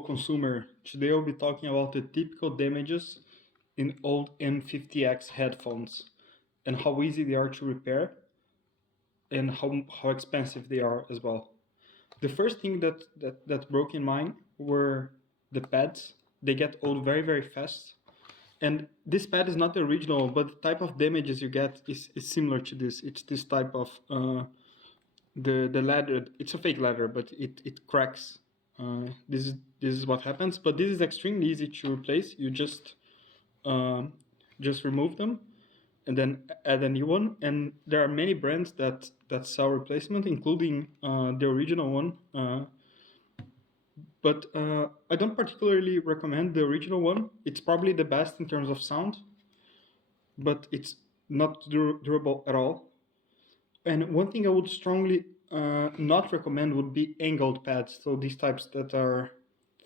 Consumer. Today I'll be talking about the typical damages in old M50X headphones and how easy they are to repair and how expensive they are as well. The first thing that broke in mine were the pads. They get old very fast. And this pad is not the original, but the type of damages you get is similar to this. It's this type of the leather. It's a fake leather, but it cracks. This is what happens. But this is extremely easy to replace. You just remove them and then add a new one. And there are many brands that sell replacement, including the original one. But I don't particularly recommend the original one. It's probably the best in terms of sound, but it's not durable at all. And one thing I would strongly not recommend would be angled pads. So these types that are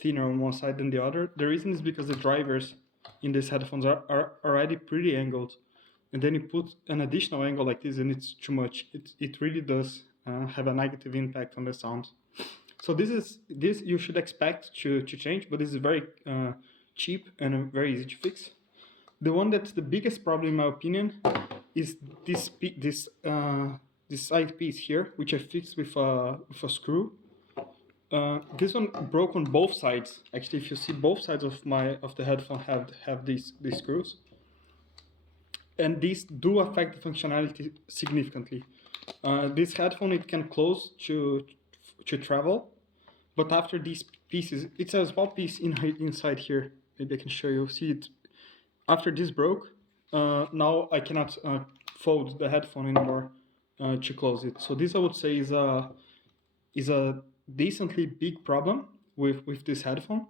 thinner on one side than the other. The reason is because the drivers in these headphones are already pretty angled. And then you put an additional angle like this and it's too much. It really does have a negative impact on the sound. So this you should expect to change, but this is very cheap and very easy to fix. The one that's the biggest problem in my opinion is this side piece here, which I fixed with a screw. This one broke on both sides. Actually, if you see, both sides of the headphone have these screws, and these do affect the functionality significantly. This headphone, it can close to travel, but after these pieces, it's a small piece inside here. Maybe I can show you. See it. After this broke, now I cannot fold the headphone anymore to close it. So this, I would say, is a decently big problem with this headphone.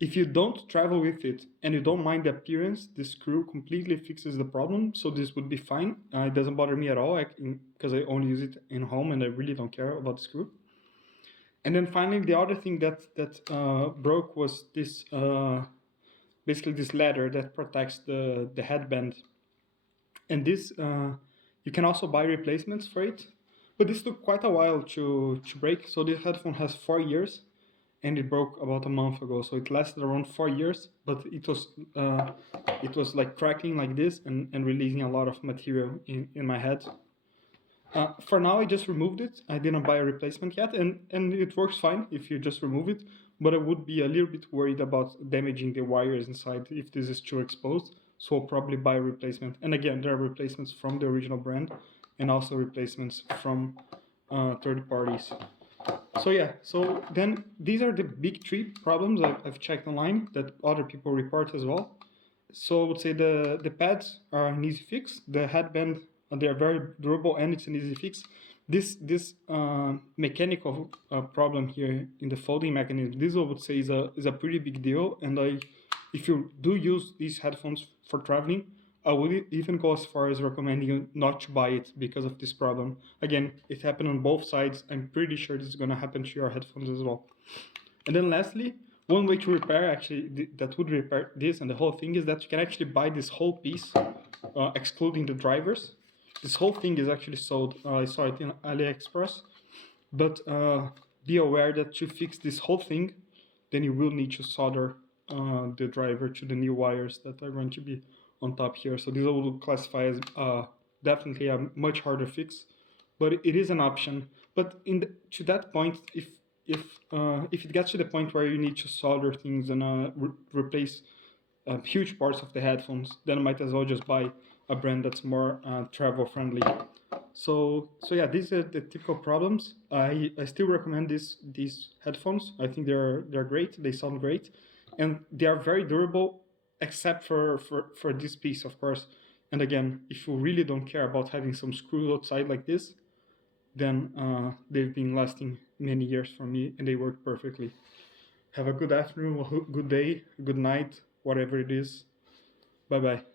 If you don't travel with it and you don't mind the appearance, the screw completely fixes the problem. So this would be fine. It doesn't bother me at all because I only use it in home and I really don't care about the screw. And then finally, the other thing that broke was this basically this leather that protects the headband. And this you can also buy replacements for it, but this took quite a while to break. So this headphone has 4 years, and it broke about a month ago. So it lasted around 4 years, but it was like cracking like this and releasing a lot of material in my head. For now, I just removed it. I didn't buy a replacement yet, and it works fine if you just remove it. But I would be a little bit worried about damaging the wires inside if this is too exposed. So I'll probably buy a replacement. And again, there are replacements from the original brand and also replacements from third parties. So yeah, so then these are the big 3 problems I've checked online that other people report as well. So I would say the pads are an easy fix. The headband, they are very durable and it's an easy fix. This mechanical problem here in the folding mechanism, this I would say is a pretty big deal. And if you do use these headphones for traveling, I would even go as far as recommending you not to buy it because of this problem. Again, it happened on both sides. I'm pretty sure this is going to happen to your headphones as well. And then lastly, one way to repair actually that would repair this and the whole thing is that you can actually buy this whole piece, excluding the drivers. This whole thing is actually sold. I saw it in AliExpress, but be aware that to fix this whole thing, then you will need to solder the driver to the new wires that are going to be on top here. So this will classify as definitely a much harder fix, but it is an option. But to that point, if it gets to the point where you need to solder things and replace huge parts of the headphones, then I might as well just buy a brand that's more travel friendly. So yeah, these are the typical problems. I still recommend these headphones. I think they're great. They sound great, and they are very durable, except for this piece, of course. And again, if you really don't care about having some screws outside like this, then they've been lasting many years for me and they work perfectly. Have a good afternoon, a good day, good night, whatever it is. Bye bye.